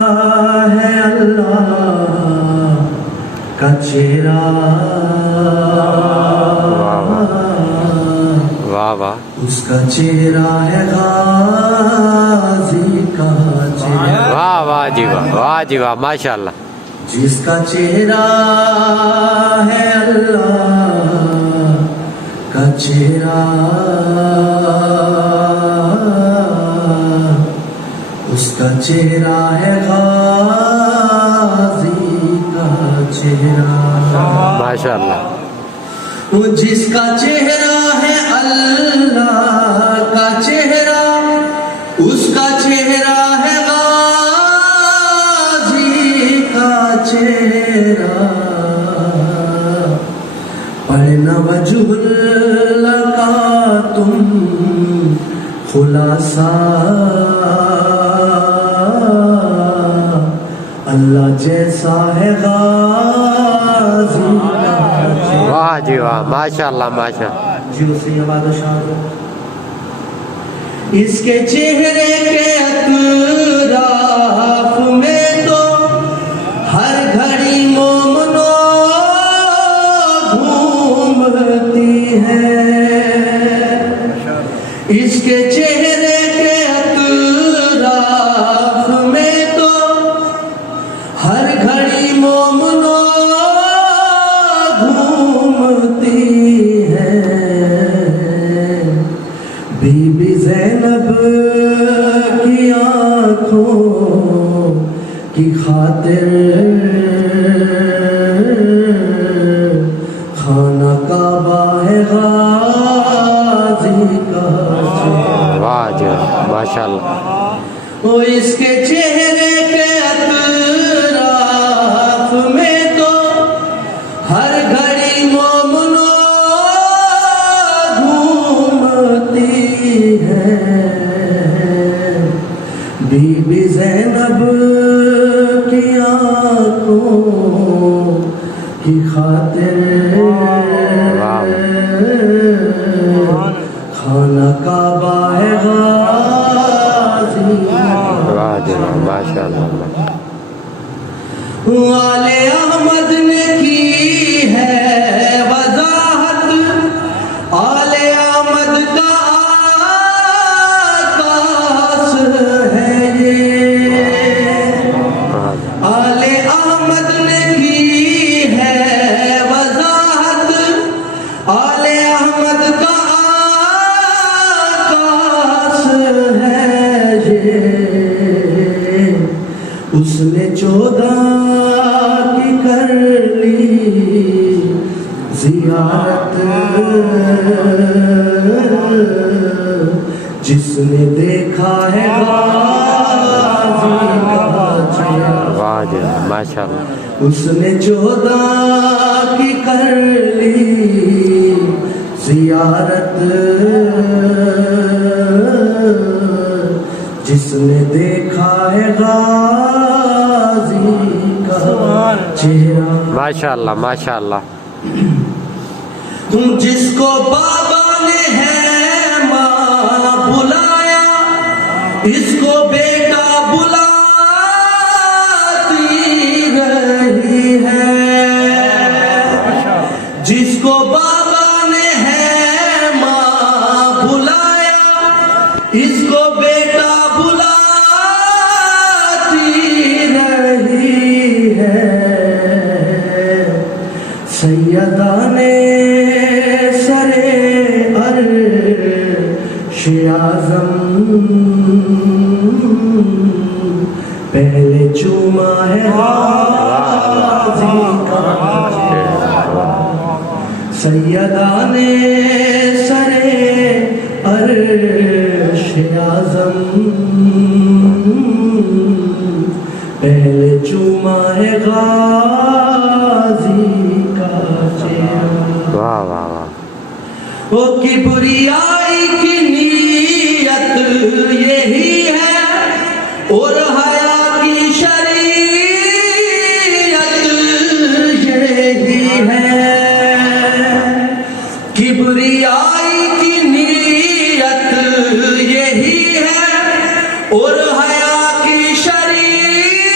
ہے اللہ کا چہرہ، واہ واہ، اس کا چہرہ ہے غازی کا چہرہ، واہ واہ جی واہ، واہ جی واہ، ماشاء اللہ. جس کا چہرہ ہے اللہ کا چہرہ، اس کا چہرہ ہے غازی کا چہرہ. ماشاء اللہ. وہ جس کا چہرہ ہے اللہ کا چہرہ، اس کا چہرہ ہے غازی کا چہرہ. پڑھنا وجہ اللہ کا تم خلاصہ، اللہ جیسا ہے غازی کا چہرہ. واہ جی واہ، ماشاء اللہ ماشاء اللہ. جی اسے آباد و شاد ہو. اس کے چہرے کے اطراف میں تو ہر گھڑی مومنو گھومتی ہے. اس کے چہرے کے اطراف میں تو ہر گھڑی مومنو گھومتی ہے. بی بی زینب کی آنکھوں کی خاطر خانہ کعبہ ہے غازی کا چہرہ. واہ جی واہ، ماشاء اللہ. وہ اس کے چہرے کے اطراف میں تو ہر گھڑی مومنو گھومتی ہے. بی بی زینب کی آنکھوں کی خاطر خانہ کعبہ ہے غازی. واہ جی واہ، ماشاء اللہ. آل احمد نے کی ہے وضاحت، آل احمد کا آکاس ہے یہ. آل احمد نے کی ہے وضاحت، آل احمد کا آکاس ہے یہ. اس نے 14 کی کر لی زیارت، جس نے دیکھا ہے غازی کا چہرہ. واہ جی واہ، ماشاء اللہ. اس نے 14 کی کر لی زیارت، جس نے دیکھا ہے غازی کا چہرہ. ماشاء اللہ ماشاء اللہ. جس کو بابا نے ہے ماں بلایا، اس کو بیٹا بلاتی رہی ہے. جس کو بابا نے ہے ماں بلایا، اس کو بیٹا بلاتی رہی ہے. سیدہ نے سرے عرش اعظم پہلے چوما ہے غازی کا چہرہ. سیدہ نے سرے عرش اعظم پہلے چوما ہے غازی کا چہرہ. واہ واہ واہ. وہ کبریائی کی نیت یہی ہے اور حیا کی شریعت یہی ہے. کبریائی کی نیت یہی ہے اور حیا کی شریعت